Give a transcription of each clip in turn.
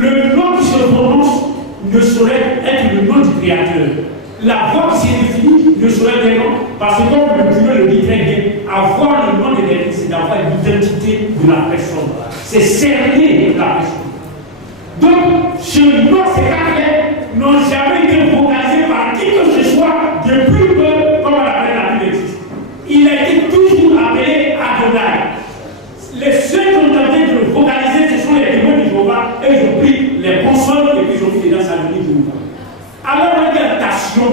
le nom qui se prononce ne saurait être le nom du Créateur. La voix qui s'est définie ne saurait être non, parce que comme le curé le dit très bien, avoir le nom de l'Église, c'est d'avoir l'identité de la personne. C'est cerner la personne. Donc, ce nom, ces caractères n'ont jamais été vocalisés par qui que ce soit depuis que, comme on l'appelle, la Bible existe. Il a été toujours appelé Adonai. Les seuls qui ont tenté de le vocaliser, ce sont les témoins de Jéhovah, et ils ont pris les consonnes et puis ils ont mis dans sa vie de Jéhovah. Alors, l'orientation,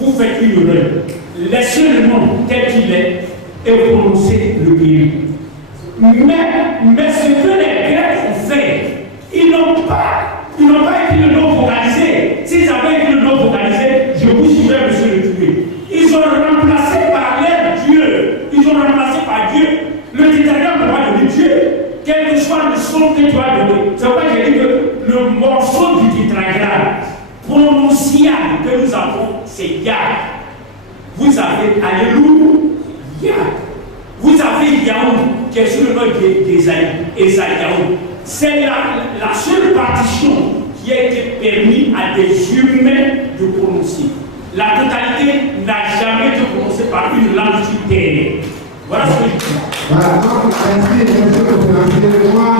vous faites une erreur. Laissez le nom tel qu'il est et prononcez le guéri. Mais ce que les Grecs ont fait, ils n'ont pas écrit le nom vocalisé. S'ils avaient écrit le nom vocalisé, je vous suivais, monsieur le curé. Ils ont remplacé par leur Dieu. Ils ont remplacé par Dieu. Le tétragramme ne va donner Dieu. Quel que soit le son que tu as donné. C'est pourquoi j'ai dit que le morceau du tétragramme prononciable que nous avons, c'est Yah. Vous avez Alléluia. Vous avez Yahou, qui est sur le nom d'Esaïaou. C'est la seule partition qui a été permise à des humains de prononcer. La totalité n'a jamais été prononcée par une langue supérieure. Voilà ce que je dis. Voilà, donc merci, monsieur le financier. Moi,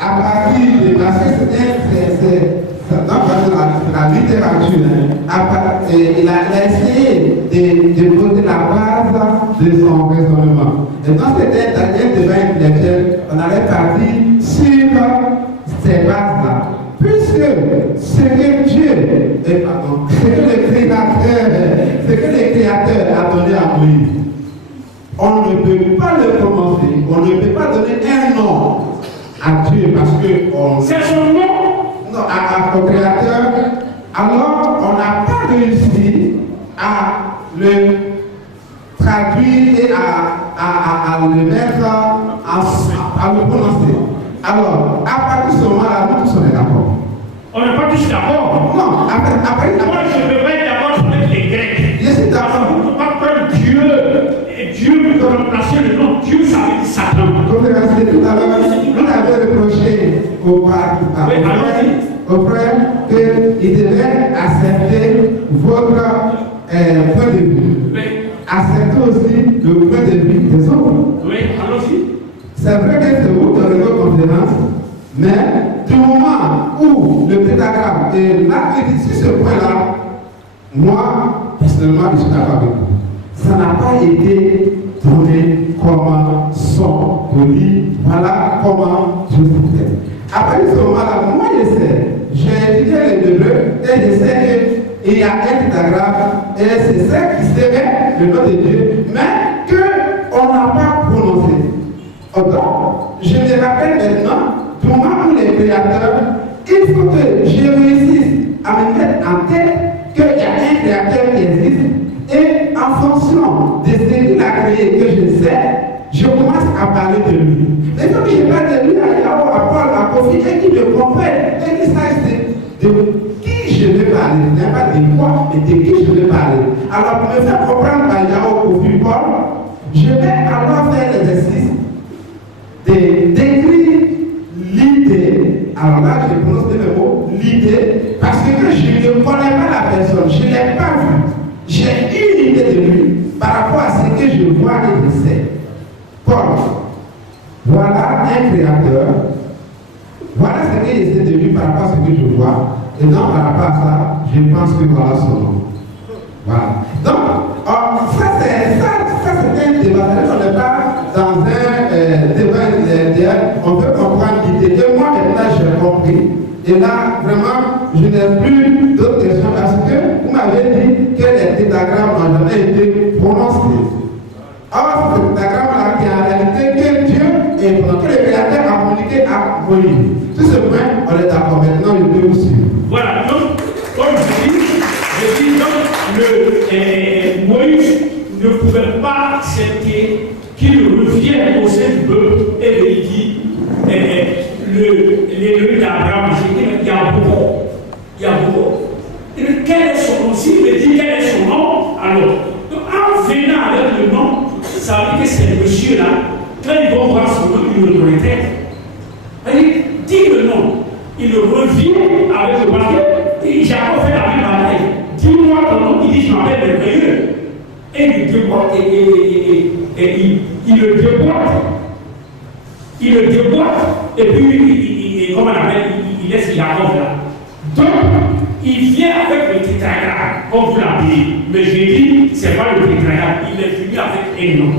à partir de la littérature, il a essayé de poser la base de son raisonnement. Et dans cette dernière débat intellectuel, on allait partir sur ces bases-là. Puisque ce que Dieu, ce que le Créateur a donné à Moïse, on ne peut pas le prononcer, on ne peut pas donner un nom à Dieu parce que c'est son nom. Non, au Créateur. Alors, on n'a pas réussi à le traduire et à le mettre, à le prononcer. Alors, à partir de ce moment-là, nous tous on est d'accord. On n'est pas tous d'accord. Non, après moi, je ne peux pas être d'accord avec les Grecs. Je suis d'accord. On ne peut pas prendre Dieu. Et Dieu peut remplacer le nom. Dieu, ça veut dire Satan. Comme je l'ai dit tout à l'heure, vous avez reproché au frère qu'il devait accepter votre point de vue. Oui. Accepter aussi le point de vue des autres. Oui, allons-y. C'est vrai que c'est vous qui avez vos conférences, mais du moment où le tétragramme est là, sur ce point-là, moi, personnellement, je suis d'accord avec vous. Ça n'a pas été donné comme son poli. Voilà comment je vous fais. Après ce moment-là, moi je sais, j'ai étudié les deux et je sais qu'il y a un tétragramme et c'est ça qui serait le nom de Dieu, mais qu'on n'a pas prononcé. Donc, je me rappelle maintenant, du moment où les créateurs, il faut que je réussisse à me mettre en tête qu'il y a un créateur qui existe et en fonction de ce qu'il a créé que je sais, je commence à parler de lui. Mais il faut que je parle de lui à Yahoo, à Paul, à Kofi, et qu'il me comprenne, et qu'il sache de qui je vais parler. Ce n'est pas de moi, mais de qui je vais parler. Alors, pour me faire comprendre par Yahoo, Kofi, Paul, je vais alors faire l'exercice d'écrire l'idée. Alors là, je prononce le mot l'idée, parce que je ne connais pas la personne, je ne l'ai pas vue. J'ai une idée de lui par rapport à ce que je vois et je sais. Paul, voilà un créateur, voilà ce que j'essaie de lui par rapport à ce que je vois, et donc par rapport à ça, je pense que voilà son nom. Voilà. Donc, ça c'est un débat. On n'est pas dans un débat, on veut comprendre l'idée. Et moi maintenant j'ai compris. Et là, vraiment, je n'ai plus d'autres questions parce que vous m'avez dit que les tétragrammes n'ont jamais été prononcés. Or, ce tétragramme-là, qui est en réalité que Dieu est prononcé, que le Créateur a communiqué à Moïse. Sur ce point, on est d'accord. Maintenant, je peux vous suivre. Voilà, donc, comme je dis donc, Moïse ne pouvait pas accepter qu'il revienne au sein du peuple et lui dit l'élu d'Abraham, il y a beaucoup. Quel est son nom? S'il me dit quel est son nom, alors, en venant avec le nom, ça veut dire que ces messieurs-là, quand ils vont voir son nom, ils le connaîtraient. Dis le nom. il revient avec le papier, et Jacob fait la même bataille. Dis-moi ton nom, il dit je m'appelle merveilleux. Et il déboîte il le déboîte. Il le déboîte, et puis, comment on appelle, il laisse Jacob là. Donc, il vient avec le tétragramme, comme vous l'appelez. Mais j'ai dit, ce n'est pas le tétragramme, il est venu avec un nom.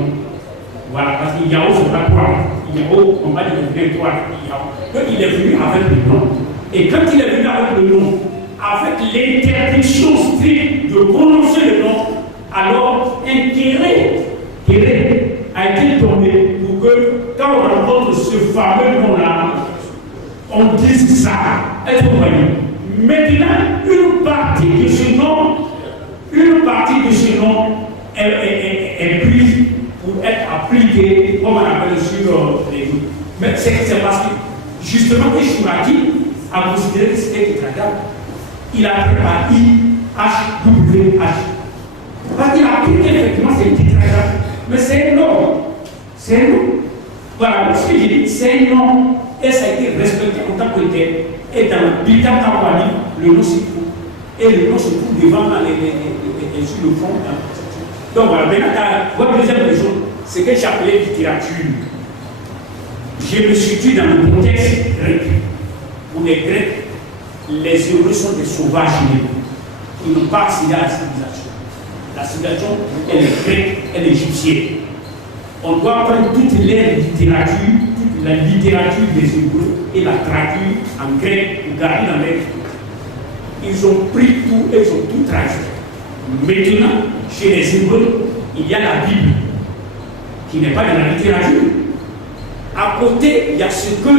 Voilà, parce qu'il y a aussi pas trois. Il y a on va dire trois. Donc, il est venu avec le nom. Et quand il est venu avec le nom, avec l'interdiction stricte de prononcer le nom, alors un quéré a été tombé pour que, quand on rencontre ce fameux nom-là, on dise ça. Est-ce que vous voyez? Maintenant, une partie de ce nom est prise pour être appliquée, comme on appelle sur les groupes. Mais c'est parce que, justement, Ishuraki a considéré que c'était tétragramme. Il a pris par IHWH. Parce qu'il a pris effectivement c'est un tétragramme. Mais c'est un nom. C'est un nom. Voilà, ce que j'ai dit, c'est un nom. Et ça a été respecté en tant que tel. Et dans le Bita Kawani, le nom se trouve. Et le nom se trouve devant sur le front. Donc voilà, maintenant, votre deuxième question, c'est que j'appelais littérature. Je me situe dans le contexte grec. Pour les Grecs, les Hébreux sont des sauvages libres. Ils n'ont pas accédé à la civilisation. La civilisation, elle est grecque, elle est égyptienne. On doit prendre toute leur littérature, toute la littérature des Hébreux et la traduire en grec ou garder dans leur. Ils ont pris tout, ils ont tout traduit. Maintenant, chez les Hébreux, il y a la Bible, qui n'est pas de la littérature. À côté, il y a ce que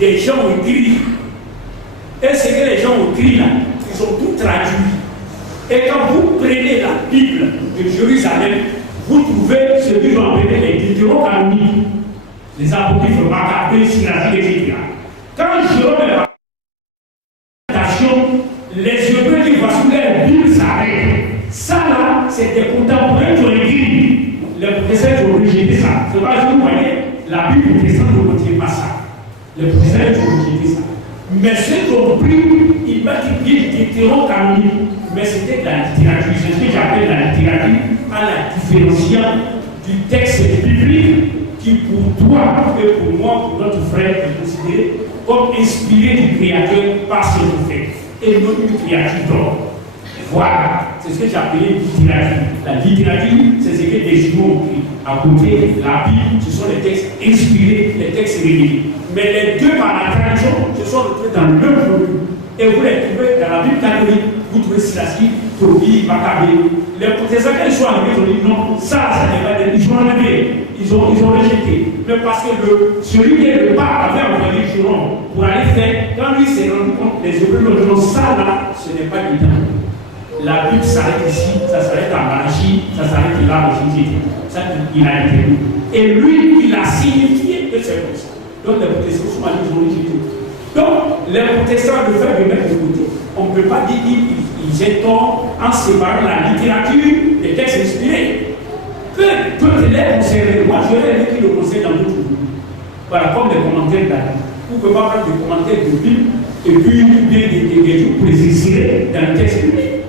des gens ont écrit. Et ce que les gens ont écrit là, ils ont tout traduit. Et quand vous prenez la Bible de Jérusalem, vous trouvez ce qu'ils ont appelé les deutérocanoniques, les apocryphes, Maccabée, Sirachide, etc. Quand Jérôme est la présentation, les Hébreux disent voici la Bible s'arrête. Ça là, c'est des contemporains qui ont écrit. Les professeurs qui ont rejeté ça. C'est pas que vous voyez, la Bible protestante ne retient pas ça. Les professeurs qui ont rejeté ça. Mais ceux qui ont pris, ils mettent des deutérocanoniques. Mais c'était de la littérature. C'est ce que j'appelle la littérature en la différenciant du texte biblique qui pour toi et pour moi, pour notre frère, est considéré comme inspiré du Créateur par ce qu'il fait. Et non une créature d'homme. Voilà, c'est ce que j'appelais littérature. La littérature, c'est ce que les jumeaux ont écrit. À côté, la Bible, ce sont les textes inspirés, les textes révélés. Mais les deux par la tradition, se sont retrouvés dans le même volume. Et vous les trouvez dans la Bible catholique, vous trouvez Sirachide, Tobie, Maccabée. Les protestants, quand ils sont arrivés, ils ont dit non, ça n'est pas des. Ils ont enlevé, ils ont rejeté. Mais parce que celui qui est le pape avait envoyé Jérôme pour aller faire, quand lui s'est rendu compte, les Hébreux lui ont dit non, ça là, ce n'est pas du temps. La Bible s'arrête ici, ça s'arrête à Malachi, ça s'arrête là, au Jésus. Ça, il a été. Et lui, il a signifié que c'est comme ça. Donc les protestants sont allés, ils ont rejeté. Donc, les protestants le fait de mettre de côté. On ne peut pas dire qu'ils aient tort en séparant la littérature des textes inspirés. Que d'autres les conserver. Moi, j'aurais aimé qu'ils le conservent dans d'autres livres. Voilà, comme des commentaires d'Ali. Vous ne pouvez pas prendre des commentaires de Bible et puis des trucs précisés dans le texte biblique.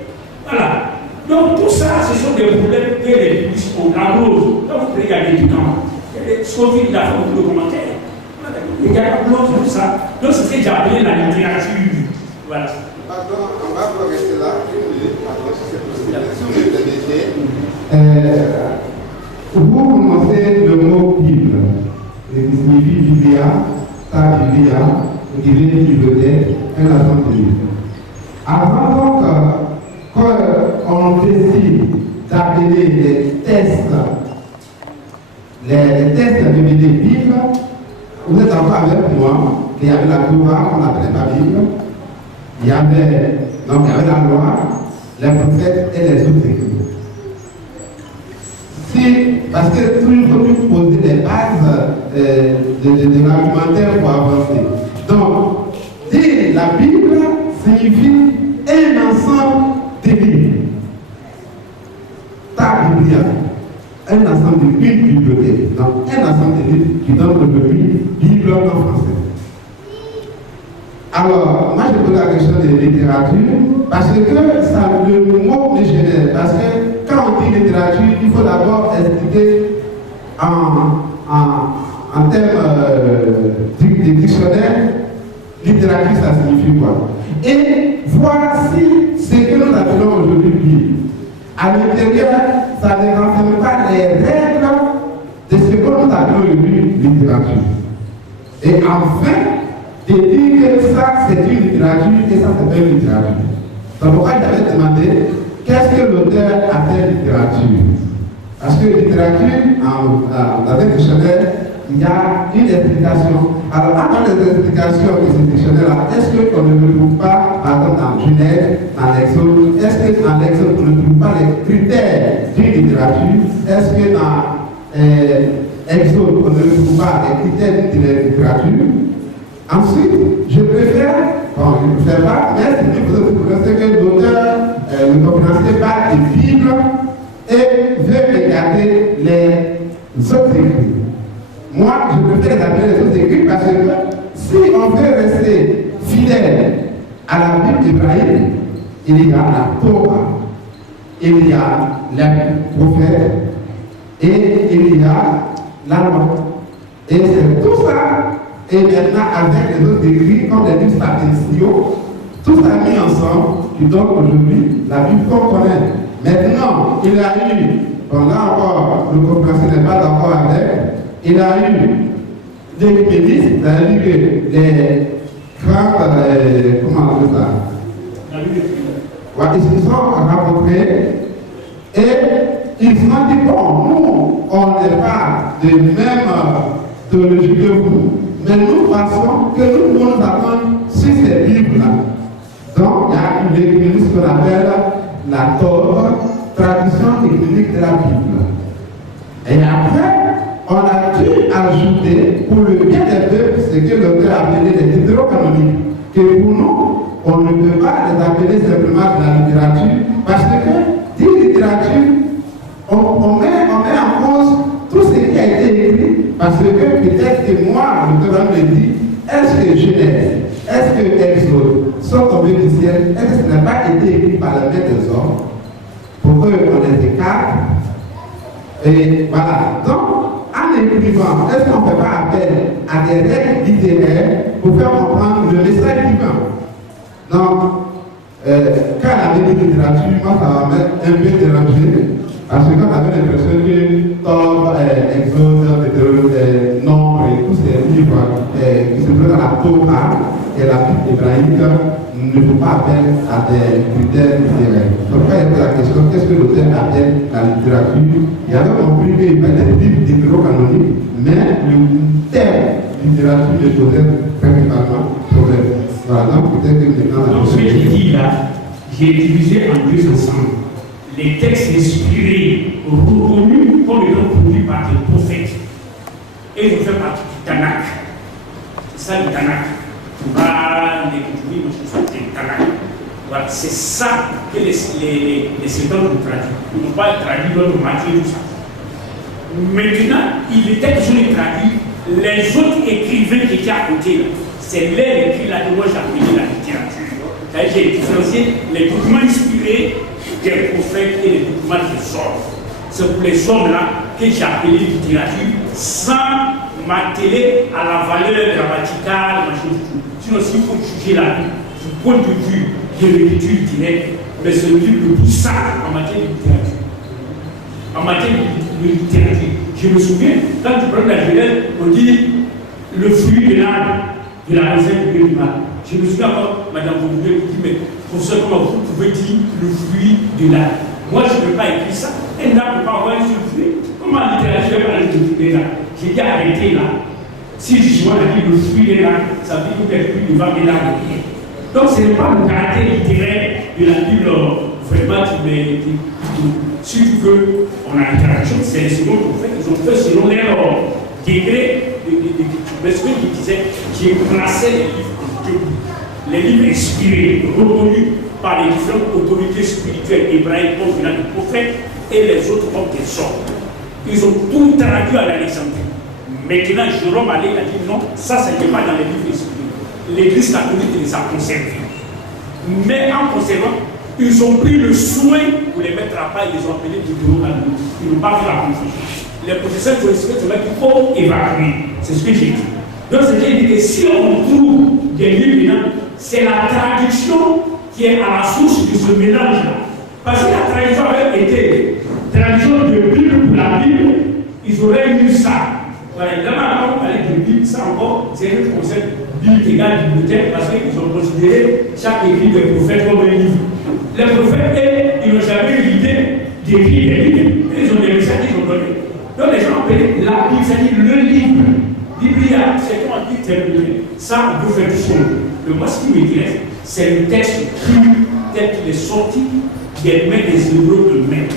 Voilà. Donc, tout ça, ce sont des problèmes que les publics ont en gros. Quand vous regardez tout le temps, Scofield a fait beaucoup de commentaires. Il y a tout ça. Donc, c'est ce que j'ai appelé la littérature. Voilà. Pardon, on va progresser là. Pardon, si c'est possible. Si vous prononcez le mot Bible, qui signifie Biblia, ta Biblia, qui veut dire bibliothèque, un ensemble de livres. Avant donc qu'on décide d'appeler les tests de Bible, vous êtes encore avec moi, qu'il y avait la Torah qu'on appelait la Bible, il y avait la loi, les prophètes et les autres écrits. Parce que toujours il faut poser des bases de l'argumentaire pour avancer. Donc, dire la Bible signifie un ensemble de livres. Ta Biblia. Un ensemble de bibliothèques, donc un ensemble de livres qui donne le Bible en français. Alors, moi je pose la question de littérature parce que ça, le mot me gêne. Parce que quand on dit littérature, il faut d'abord expliquer en termes de dictionnaire, littérature ça signifie quoi. Et voici ce que nous appelons aujourd'hui Bible. À l'intérieur, ça ne renferme pas les règles de ce que nous appelons aujourd'hui littérature. Et enfin, de dire que ça c'est une littérature et ça c'est pas une littérature. C'est pourquoi j'avais demandé qu'est-ce que l'auteur appelle littérature. Parce que littérature, dans un dictionnaire, il y a une explication. Alors, avant les explications de ce dictionnaire-là, est-ce qu'on ne le trouve pas, par exemple, dans Genèse, dans l'Exode, est-ce que dans l'Exode, on ne trouve pas les critères d'une littérature? Est-ce que dans Exode, on ne trouve pas les critères d'une littérature? Ensuite, je préfère pas, mais c'est que l'auteur, le conférencier parle de Bible et veut regarder les autres écrits. Moi, je préfère regarder les autres écrits parce que si on veut rester fidèle à la Bible hébraïque, il y a la Torah, il y a les prophètes et il y a la loi. Et c'est tout ça. Et maintenant, avec les autres écrits, comme les livres sapétiaux, tout ça mis ensemble, qui donne aujourd'hui la Bible qu'on connaît. Maintenant, il y a eu, bon là encore, le conférencier n'est pas d'accord avec, il y a eu des ministres, c'est-à-dire que les grands, comment on dit ça? Ouais, ils se sont rencontrés et ils se sont dit, bon, nous, on n'est pas de même théologie que vous. Mais nous pensons que nous pouvons nous attendre sur ces livres-là. Donc, il y a une église qu'on appelle la Torah, tradition économique de la Bible. Et après, on a dû ajouter, pour le bien des peuples, ce que l'auteur a appelé les hétérocanoniques. Que pour nous, on ne peut pas les appeler simplement de la littérature, parce que, dit littérature, on met en cause tout ce qui a été écrit. Parce que peut-être que moi, le Coran me dit, est-ce que Genèse, est-ce que Exode sont tombés du ciel, est-ce que ce n'a pas été écrit par la main des hommes pour qu'on les écarte? Et voilà. Donc, en écrivant, est-ce qu'on ne fait pas appel à des règles littéraires pour faire comprendre le message divin? Donc, quand on avait dit littérature, moi ça m'a un peu dérangé. Parce que quand on avait l'impression que Torah, Exode, Nombre et tous ces livres qui se trouvent dans la Torah et la Bible hébraïque ne font pas appel à des critères littéraires. Donc quand il y avait la question, qu'est-ce que l'auteur appelle la littérature? Il y avait compris qu'il fallait des livres d'hétéro-canoniques, mais le terme littérature le posait principalement problème. Voilà, donc peut-être que maintenant... Donc ce que je dis là, j'ai divisé en deux ensembles. Les textes inspirés, reconnus comme étant produits par des prophètes. Et ils ont fait partie du Tanakh. C'est ça le Tanakh. Torah, les Kétouvim, c'est le Tanakh. Voilà, c'est ça que les Sédons ont traduit. Ils n'ont pas traduit l'autre matière, tout ça. Maintenant, il était question de traduire les autres écrivains qui étaient à côté. C'est les écrits là que moi j'appelais la littérature. C'est-à-dire j'ai différencié les documents inspirés des prophètes et les documents des hommes. C'est pour les hommes-là que j'ai appelé littérature sans m'atteler à la valeur grammaticale, machin du tout. Sinon, s'il faut juger la vie du point de vue de l'écriture directe, mais c'est le livre le plus simple en matière de littérature. En matière de littérature. Je me souviens, quand tu prends la Genèse, on dit le fruit de l'âme, de la recette du mal. Je me souviens encore, Madame Bouboué qui dit, mais pour ça, comment vous pouvez dire le fruit de l'âme? Moi, je ne peux pas écrire ça. Elle n'a pas envoyé sur le fruit. Comment la littérature va parler de fruit de l'âme? J'ai dit arrêtez là. Si je vois le fruit de l'âme, ça veut dire que quelqu'un ne va me l'amener. Donc, ce n'est pas le caractère littéraire de la Bible vraiment qui m'est. Surtout qu'on a l'interaction, c'est les seconds prophètes, ils ont fait selon leur degré de ce qu'ils disaient, qui plaçait les livres en deux. Les livres inspirés, reconnus par les différentes autorités spirituelles hébraïques comme venant du prophète et les autres hommes des hommes. Ils ont tout traduit à l'Alexandrie. Maintenant, Jérôme allait a dit non, ça, ce n'est pas dans les livres inspirés. l'Église catholique les a conservés. Mais en conservant, ils ont pris le soin pour les mettre à part, ils les ont appelés du Deutéronome. Ils n'ont pas fait la confusion. Les professeurs de l'esprit sont là qu'il faut évacuer. C'est ce que j'ai dit. Donc, ce qui dit que si on trouve des livres, c'est la traduction qui est à la source de ce mélange-là. Parce que la tradition avait été tradition de Bible pour la Bible, ils auraient mis ça. Voilà, évidemment, on parlait de Bible, ça encore, c'est un concept Bible égale bibliothèque parce qu'ils ont considéré chaque écrit des prophètes comme un livre. Les prophètes, ils n'ont jamais eu l'idée d'écrire des livres. Ils ont des messages qu'ils ont donnés. Donc les gens appellent la Bible, c'est-à-dire le livre. Biblia, c'est comment on dit terminé. Ça, on peut faire du son. Mais moi, ce qui m'intéresse, c'est le texte tel qu'il est sorti des mains des Hébreux eux-mêmes.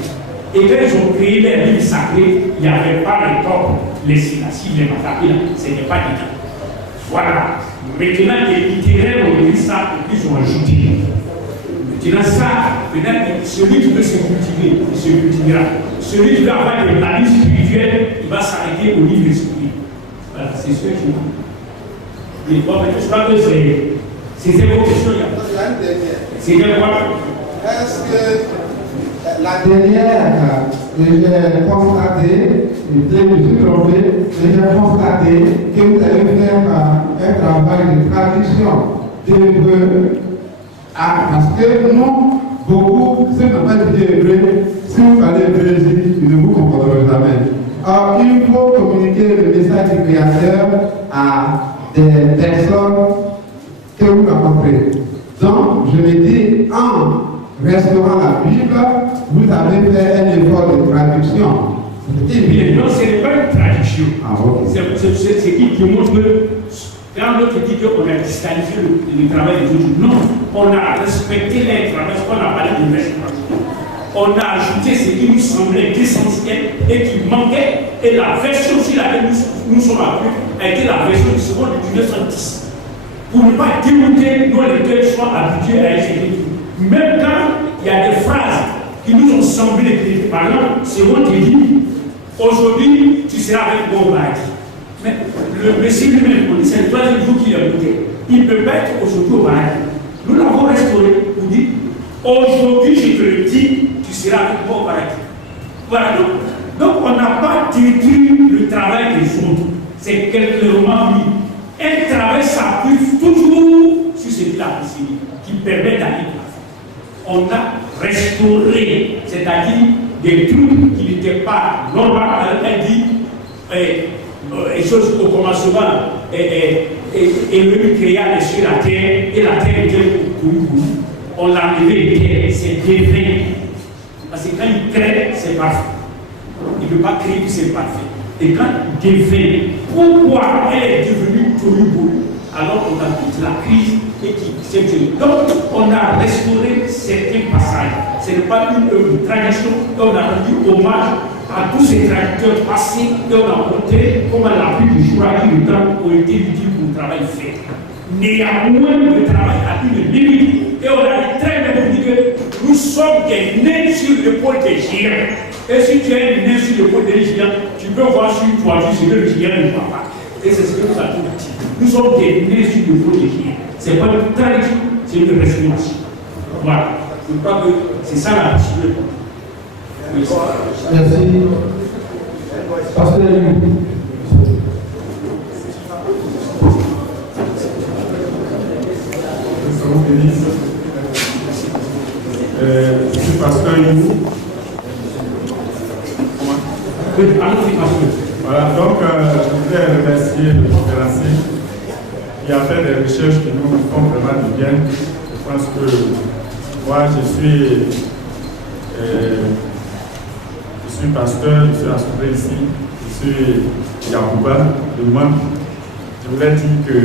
Et quand ils ont créé les livres sacrés, il n'y avait pas les corps, les syllabies, les matapis, ce n'était pas dedans. Voilà. Maintenant, les littéraires ont mis ça et puis ils ont ajouté. Maintenant, ça, celui qui veut se cultiver, il se cultivera. Celui qui veut avoir des malus spirituels, il va s'arrêter au livre esprit. Voilà, c'est ce que je dis. Et bon, je crois que c'est vos questions. C'est quoi? Est-ce que la dernière, j'ai constaté, je me suis trompé, j'ai constaté que vous allez faire un travail de traduction d'hébreu. Parce que nous, beaucoup, ceux qui n'ont pas étudié hébreu, si vous parlez Brésil, ils ne vous comprendront jamais. Or, il faut communiquer le message du Créateur à des personnes que vous rencontrez. Donc, je me dis, en restaurant la Bible, vous avez fait un effort de traduction. Non, ce n'est pas une traduction. Ah, okay. C'est qui montre que quand l'autre dit qu'on a disqualifié le travail des autres, non, on a respecté les travaux, on a parlé de respiration. On a ajouté ce qui nous semblait essentiel et qui manquait, et la version sur laquelle nous sommes appelés a été la version du second de 1910. Pour ne pas démonter nos lecteurs soient habitués à écrire. Même quand il y a des phrases qui nous ont semblé, par exemple, second te dit, aujourd'hui tu seras avec mon mari. Mais le Messie lui-même, c'est le troisième jour qu'il a monté. Il ne peut pas être aujourd'hui au paradis. Nous l'avons restauré pour dire, aujourd'hui je te le dis, tu seras avec moi au paradis. Voilà, donc on n'a pas détruit le travail des autres. C'est clairement mis. Un travail s'appuie toujours sur ce qu'il a précisé, qui permet d'aller de l'avant. On a restauré, c'est-à-dire des trucs qui n'étaient pas normaux. Elle dit, les choses au commencement, et le créa les cieux la terre, et la terre était pour nous. On l'a enlevé, c'est défait. Parce que quand il crée, c'est parfait. Il ne peut pas créer, c'est parfait. Et quand il défait, pourquoi elle est devenue Tohubohu alors qu'on a toute la crise et qui s'est tuée. Donc, on a restauré certains passages. Ce n'est pas une tradition, on a rendu hommage à tous ces traducteurs passés et on a montré comment la pluie du jour a eu le temps ont été utiles pour le travail fait. Néanmoins, le travail a une limite et on a dit très bien dit que nous sommes des nains sur l'épaule des géants. Et si tu es un nain sur l'épaule des géants, tu peux voir sur une toiture ce que le géant ne voit pas. Et c'est ce que nous avons dit. Nous sommes des nains sur l'épaule des géants. Ce n'est pas une tradition, c'est une respiration. Voilà. Je crois que c'est ça la possibilité. Merci. Pasteur je suis pasteur Youmou. Voilà, donc je voudrais remercier le conférencier qui a fait des recherches qui nous font vraiment du bien. Je pense que moi je suis pasteur, je suis assemblé ici, je suis Yacouba, de moi. Je voulais dire que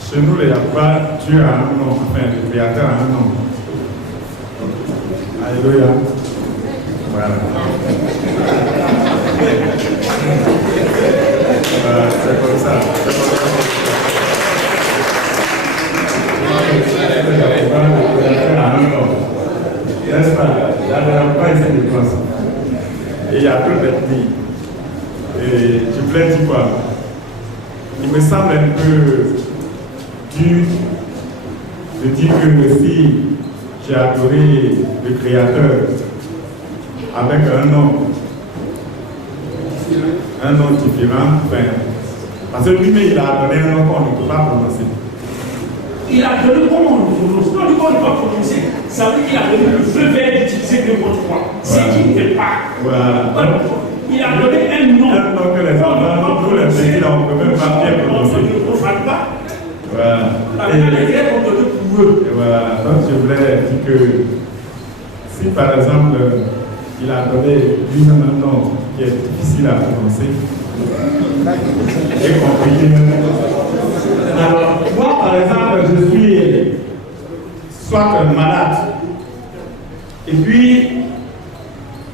chez nous, les Yacouba, Dieu a un nom, enfin le Créateur a un nom. Alléluia. Voilà. C'est comme ça. N'est-ce pas? La dernière fois, il s'est déplacé. Et il y a d'autres ethnies. Et je voulais dire quoi? semble un peu dur de dire que si j'ai adoré le Créateur avec un nom différent, parce que lui-même il a donné un nom qu'on ne peut pas prononcer. Il a donné comment on le prononce. Non, on ne peut pas prononcer. Ça veut dire qu'il a donné le feu vert d'utiliser n'importe quoi. C'est qui n'est pas. Voilà. Il a donné un nom. Un nom que les enfants, tous les petits, on ne peut même pas bien prononcer. On ne profane pas. Voilà. Avec les Grecs, on donne pour eux. Et voilà. Donc je voulais dire que si par exemple il a donné lui-même un nom qui est difficile à prononcer et compliqué. Alors, moi par exemple, je suis soit malade et puis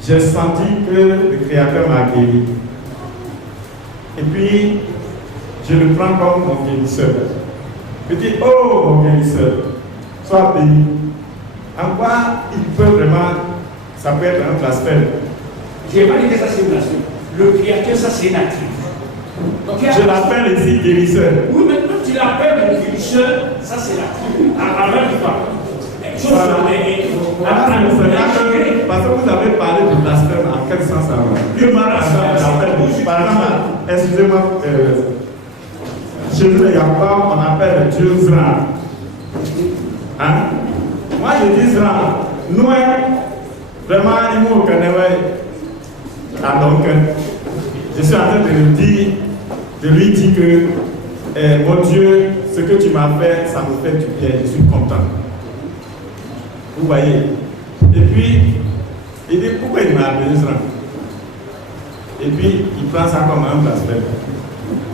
j'ai senti que le Créateur m'a guéri. Et puis, je le prends comme mon guérisseur. Je dis, oh mon guérisseur, sois béni. En quoi il peut vraiment, ça peut être un blasphème. Je n'ai pas dit que ça c'est une blasphème. Le Créateur, ça c'est natif. Je l'appelle ici guérisseur. Oui, maintenant tu l'appelles mon guérisseur, ça c'est natif. Avec quoi? Parce que vous avez parlé de blasphème, en quel sens alors? Par exemple, excusez-moi, chez nous les Yacoubs, on appelle Dieu Zran. Hein? Moi je dis Zran. Nous, vraiment, il nous connaît. Donc, je suis en train de lui dire que, mon Dieu, ce que tu m'as fait, ça me fait du bien, je suis content. Vous voyez? Et puis, il dit pourquoi il m'a appelé Zran? Et puis, il prend ça comme un blasphème.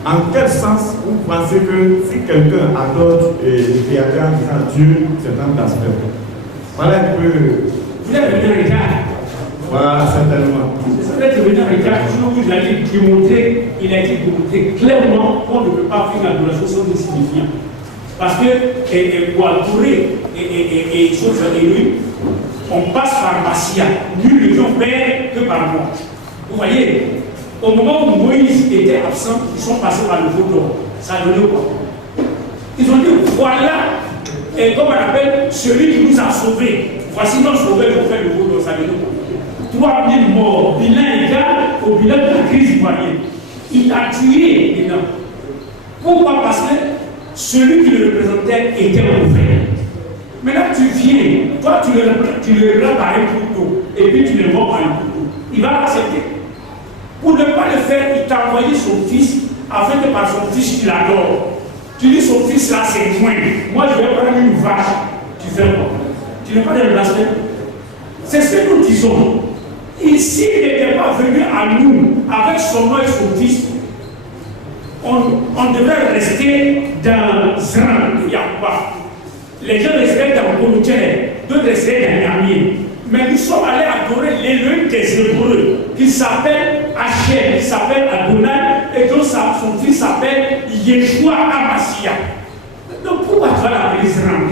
En quel sens vous pensez que si quelqu'un adore le Créateur en disant Dieu, c'est un blasphème? Voilà un peu. Vous êtes venu en retard. Voilà, certainement. Vous êtes venu en retard. Il a été démontré clairement qu'on ne peut pas faire l'adoration sans insignifiant. Parce que pour adorer et choses élues, on passe par Massia. Nul ne vient faire que par moi. Vous voyez, au moment où Moïse était absent, ils sont passés par le veau d'or. Ça a donné quoi? Ils ont dit voilà, et comme on appelle celui qui nous a sauvés. Voici notre sauveur pour faire le veau d'or. Ça a donné quoi? 3000 morts, bilan égal au bilan de la crise ivoirienne. Il a tué les gens. Pourquoi? Parce que celui qui le représentait était mauvais. Maintenant tu viens, toi tu le reprends par un couteau, et puis tu le mords par un couteau. Il va l'accepter. Pour ne pas le faire, il t'a envoyé son fils, afin que par son fils tu l'adores. Tu dis son fils là c'est moi. Moi je vais prendre une vache. Tu fais quoi? Tu n'es pas de blasphème. C'est ce que nous disons. Ici, il n'était pas venu à nous avec son nom et son fils. On devrait rester dans Zran, il n'y a pas. Les gens restaient dans Bouloutier, d'autres restaient dans Yamien. Mais nous sommes allés adorer l'élu des Hébreux, qui s'appelle Hachem, qui s'appelle Adonai, et dont son fils s'appelle Yeshua Amassia. Donc pourquoi tu vas l'appeler Zran?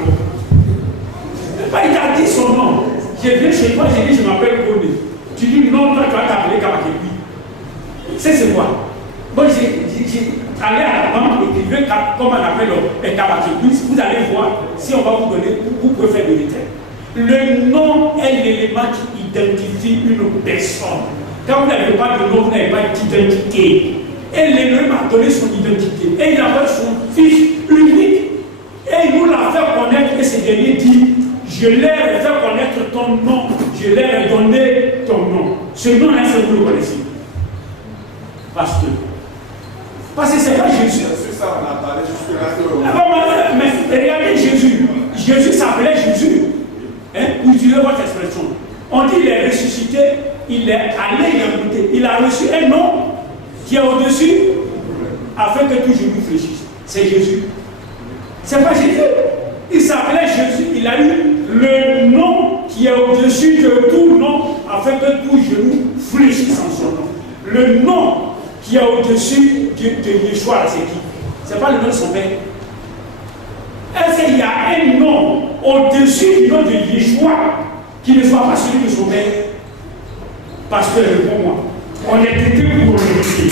Il a dit son nom. Je viens chez toi, j'ai dit je m'appelle Kone. Tu dis non, toi tu vas t'appeler Kabakebi. C'est quoi? Bon, j'ai allé à la banque et écrivez comment on appelle les Kabakebi. Vous allez voir si on va vous donner, vous pouvez faire de l'éther. Le nom est l'élément qui identifie une personne. Quand vous n'avez pas de nom, vous n'avez pas d'identité. Et l'élément m'a donné son identité. Et il avait son fils unique. Et il nous l'a fait connaître. Et ce dernier dit, je leur ai fait connaître ton nom. Je leur ai donné ton nom. Ce nom-là, c'est vous le connaissez. Parce que c'est pas Jésus. C'est ça, on a parlé jusque-là. Mais regardez Jésus. Jésus s'appelait Jésus. Hein? Utilisez votre expression. On dit qu'il est ressuscité, il est allé, il a goûté. Il a reçu un nom qui est au-dessus afin que tout genou fléchisse. C'est Jésus. C'est pas Jésus. Il s'appelait Jésus. Il a eu le nom qui est au-dessus de tout nom afin que tout genou fléchisse en son nom. Le nom qui est au-dessus de Yeshua, c'est qui? C'est pas le nom de son père. Est-ce qu'il y a un nom au-dessus du nom de Yeshua qui ne soit pas celui de son père? Parce que, pour moi, on est traité pour le métier.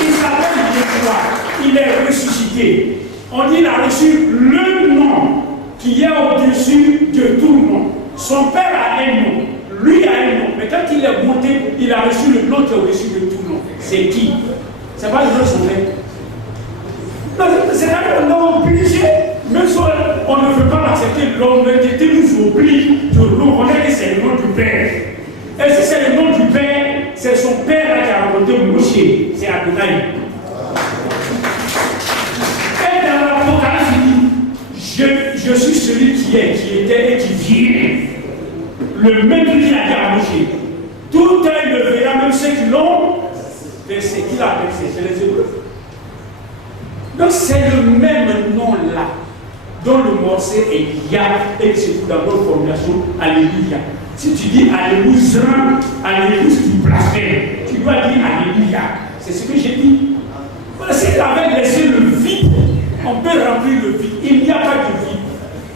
Il s'appelle Yeshua. Yeshua, il est ressuscité. On dit qu'il a reçu le nom qui est au-dessus de tout nom. Son père a un nom, lui a un nom. Mais quand il est monté, il a reçu le nom qui est au-dessus de tout nom. C'est qui? C'est pas le nom de son père. C'est un nom obligé. Même si on ne veut pas l'accepter, l'honnêteté nous oblige de reconnaître que c'est le nom du Père. Et si c'est le nom du Père, c'est son Père qui a rencontré Moshe, c'est Adonai. Et dans l'Apocalypse, il dit, je suis celui qui est, qui était et qui vient. Le même qui a dit à Moshe. Tout œil le verra, même ceux qui l'ont versé. Qui l'a versé? C'est les Hébreux. Donc c'est le même nom-là, dont le morceau est Yah et qui se trouve dans notre formulation Alléluia. Si tu dis Alléluia, Alléluia, tu blasphèmes. Tu dois dire Alléluia. C'est ce que j'ai dit. Voilà, s'il avait laissé le vide, on peut remplir le vide. Il n'y a pas de vide.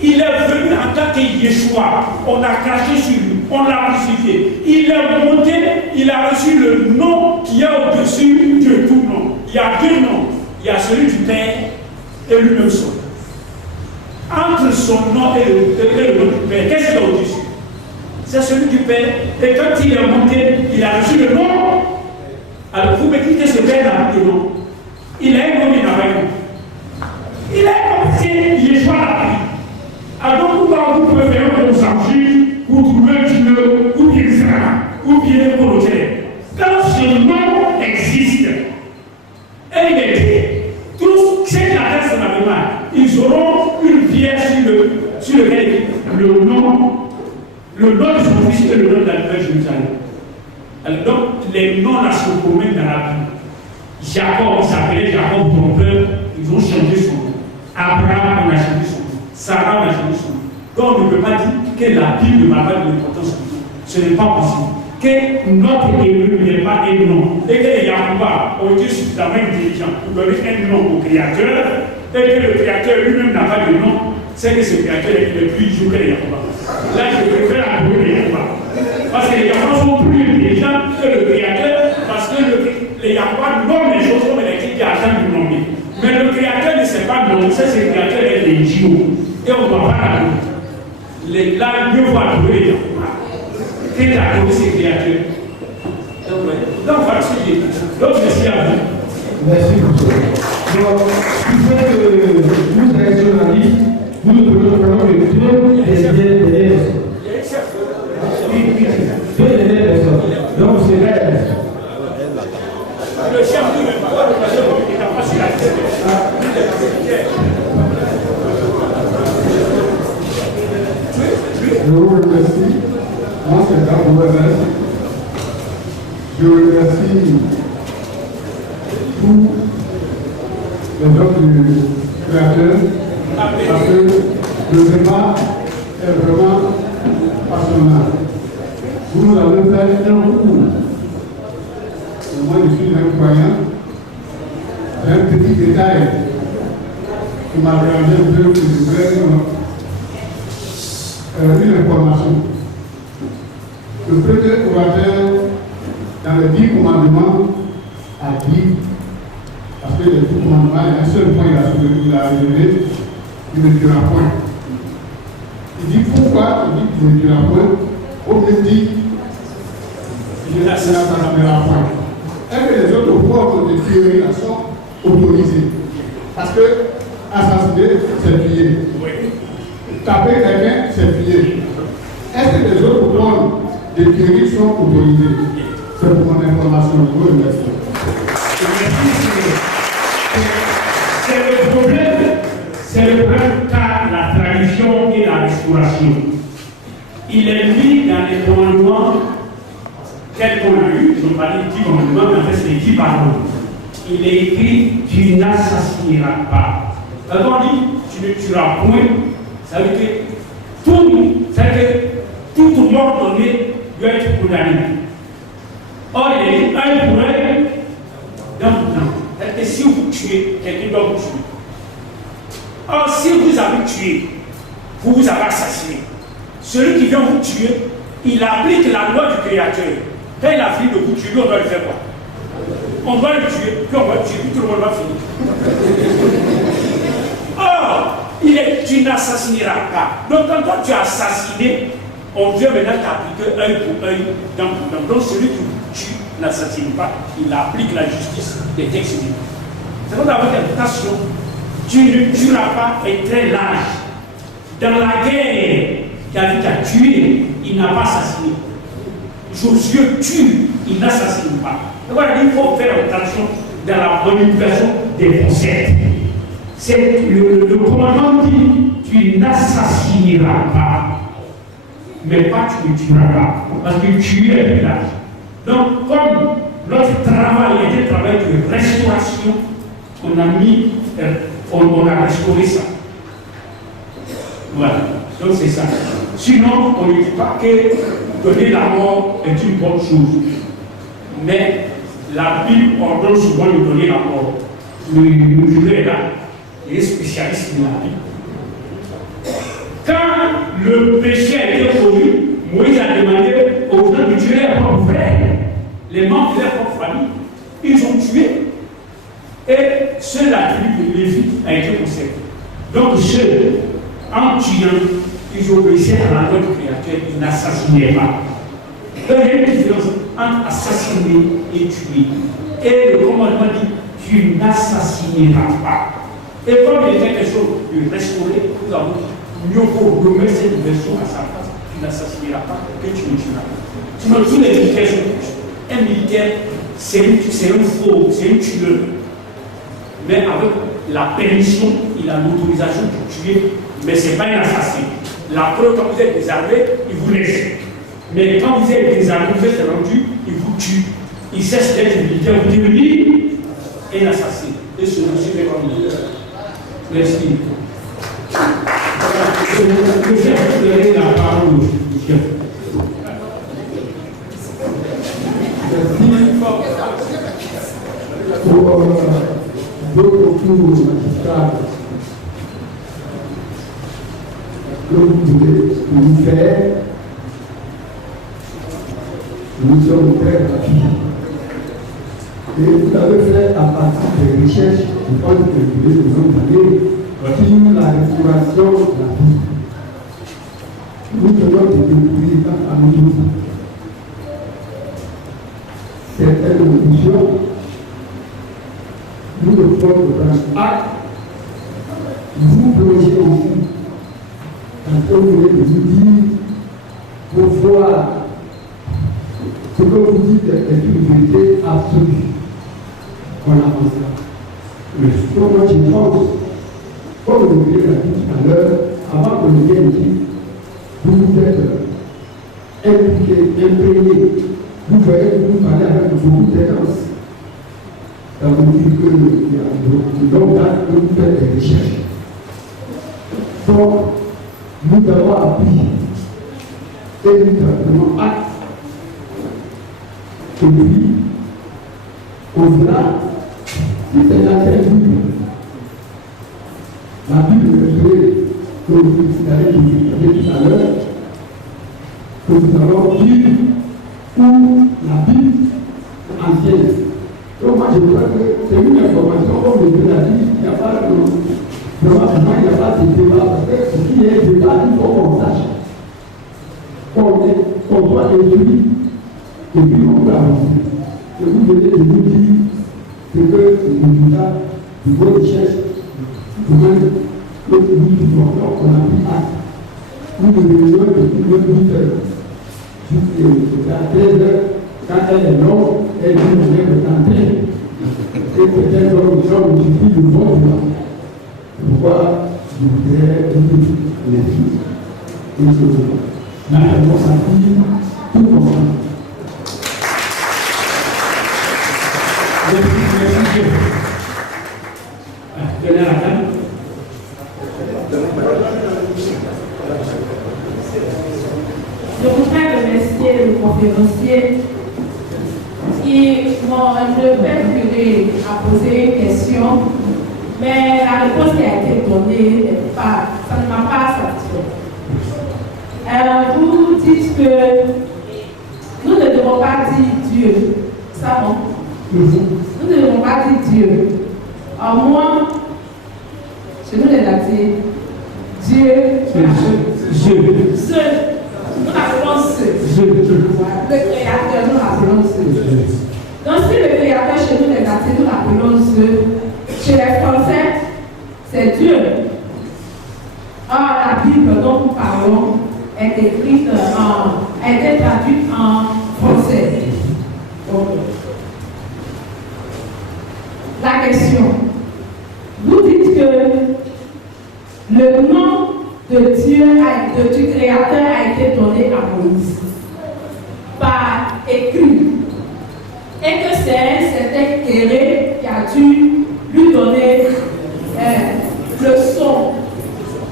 Il est venu en tant que Yeshua. On a craché sur lui, on l'a crucifié. Il est monté, il a reçu le nom qui est au-dessus de tout nom. Il y a deux noms. Il y a celui du Père et lui-même son nom. Entre son nom et le nom du Père, qu'est-ce qu'il y a au-dessus? C'est celui du Père. Et quand il est monté, il a reçu le nom. Alors vous me dites que ce Père n'a pas de nom. Il a un nom, il n'a pas un nom. Il a un nom, c'est Yeshua l'a pris. Alors pourquoi vous pouvez faire un consensus pour trouver Dieu, ou bien ça, ou bien pour le terre? Quand ce nom existe, et il est dit, tous ceux qui attendent son avènement, ils auront une pierre sur lequel le nom de son fils et le nom de la nouvelle Jérusalem. Alors donc, les noms là se promènent dans la Bible. Jacob, il s'appelait Jacob trompeur, ils ont changé son nom. Abraham, on a changé son nom. Sarah, on a changé son nom. Donc, on ne peut pas dire que la Bible n'a pas de l'importance. Ce n'est pas possible. Que notre élu n'est pas un nom. Et que les Yahouba ont été suffisamment intelligents pour donner un nom au Créateur, et que le Créateur lui-même n'a pas de nom, c'est que ce Créateur est plus dur que les Yahouba. Là, je préfère appeler les Yahouba. Parce que les Yahouba sont plus intelligents que le Créateur, parce que les Yahouba nomment les choses comme elle a été agent de nommer. Mais le Créateur ne sait pas nommer, c'est ce Créateur est les Dieux. Et on ne va pas la nommer. Là, mieux vaut appeler les Yahouba. Quelle est la cause des créatures? Donc voilà ce que j'ai dit. Donc merci à vous. Merci beaucoup. Donc, vous faites vous êtes journaliste, vous nous donnez le parole de Dieu et des personnes. Donc c'est vrai. Le chef de il n'a pas su la tête. Je vous remercie. Moi, c'est un gouverneur. Je remercie tous les hommes du Créateur parce que le débat est vraiment passionnant. Vous nous avez fait un cours. Moi, je suis un croyant. C'est un petit détail qui m'a dérangé un peu, qui voulait une information. Le premier orateur, dans les 10 commandements, a dit, parce que les 10 commandements, il y a un seul point qu'il a relevé, il ne dira point. Il dit pourquoi il dit qu'il ne dira point, au lieu dit, il ne dira point. Est-ce que les autres formes de tuerie sont autorisées? Parce que assassiner, c'est tuer. Taper quelqu'un, c'est tuer. Est-ce que les autres formes de tuerie sont autorisées? C'est pour mon information. Je vous remercie. C'est le problème car la tradition et la restauration. Il est mis dans les commandements tels qu'on a eu, ils ont parlé de 10 commandements, mais en fait c'est 10 paroles. Il est écrit tu n'assassineras pas. Quand on dit tu ne tueras point, ça veut dire que toute mort donnée doit être condamnée. Or, il est dit un pour un, dans le temps. C'est-à-dire que si vous tuez, quelqu'un doit vous tuer. Or, si vous avez tué, vous avez assassiné. Celui qui vient vous tuer, il applique la loi du Créateur. Quand il a fini de vous tuer, on doit lui faire quoi? on va le tuer, puis on va le tuer, puis tout le monde va finir. Or, tu n'assassineras pas. Donc quand toi tu as assassiné, on vient maintenant t'appliquer œil pour œil, dent pour dent. Donc celui qui tue n'assassine pas, il applique la justice des textes divins. C'est comme avec attention, tu ne tueras pas est très large. Dans la guerre, David a tué, il n'a pas assassiné. Josué tue, il n'assassine pas. Donc voilà, il faut faire attention dans la manipulation des concepts. C'est le commandement dit, tu n'assassineras pas, mais pas tu ne tueras pas, parce que tu es plus large. Donc comme notre travail était un travail de restauration, on a restauré ça. Voilà, donc c'est ça. Sinon, on ne dit pas que donner la mort est une bonne chose. Mais la Bible ordonne souvent de donner la mort. Le juge est là, il est spécialiste de la Bible. Quand le péché a été commis, Moïse a demandé aux gens de tuer leurs propres frères, les membres de leur propre famille. Ils ont tué. Et seule la tribu de Lévi a été conservée. Donc ceux, en tuant, ils obéissaient à la loi du Créateur, ils n'assassinaient pas. Donc il y a une différence entre assassiner et tuer. Et le commandement dit, tu n'assassineras pas. Et comme il était question de restaurer, nous avons dit, mieux vaut remettre cette version à sa place, tu n'assassineras pas que tu ne tueras pas. Sinon, tous les militaires sont tous. Un militaire, c'est un faux, c'est un tueur. Mais avec la permission, il a l'autorisation de tuer, mais ce n'est pas un assassin. La preuve, quand vous êtes désarmé, il vous laisse. Mais quand vous êtes désarmé, vous êtes rendu, il vous tue. Il cesse d'être militaire, vous devenez un assassin. Et ce monsieur est comme lui. Merci. Je vais vous donner la parole au chef. D'autres magistrats que vous pouvez nous faire, nous sommes très ravis. Et vous avez fait à partir des recherches, je pense que vous devez nous donner sur la restauration de la vie. Nous devons découvrir à nous certaines conclusions. Nous le faisons dans l'acte, vous plongez aussi dans ce que vous voulez nous dire pour voir ce que vous dites est une vérité absolue. On avance là. Mais ce que moi je pense, comme le Dieu l'a dit tout à l'heure, avant que le vienne dire, vous êtes impliqué, imprégné, vous voyez que vous parlez avec beaucoup d'aisance. Ça veut dire que donc là, vous faites des recherches. Donc, nous avons appris et nous avons acte. Et puis, au-delà, si c'est la Bible, la Bible que vous avez dit tout à l'heure, que nous allons lire, ou la Bible ancienne. Donc moi je crois que c'est une information, comme le Dieu l'a dit, il n'y a pas de débat, parce que s'il y a un débat, il faut qu'on sache. Qu'on soit étudié, et puis on peut avancer. Et vous venez de nous dire que le résultat de vos recherches, vous-même, nous disons, on a pris acte. Nous devons depuis le 8 heures, jusqu'à 13 heures, quand elle est longue, elle dit qu'on est retentée. Et peut-être que nous sommes suffit de bon vouloir. Pourquoi je voudrais dire les filles. Et que nous avons appris tout comme ça. Merci. Donnez la dame. Je voudrais remercier le conférencier qui me permet à poser une question, mais la réponse qui a été donnée, ça ne m'a pas satisfait. Vous dites que nous ne devons pas dire Dieu, ça bon? Nous c'est Dieu. Ce. Nous l'appelons ce. Le Créateur, nous l'appelons ce. Donc si le Créateur chez nous les athées, nous l'appelons ce. Chez les Français, c'est Dieu. Or, la Bible dont nous parlons est écrite a été traduite en français. Donc, la question. Vous dites que le nom de Dieu, du Créateur, a été donné à Moïse par écrit. Et que c'est un certain Kéré qui a dû lui donner le son,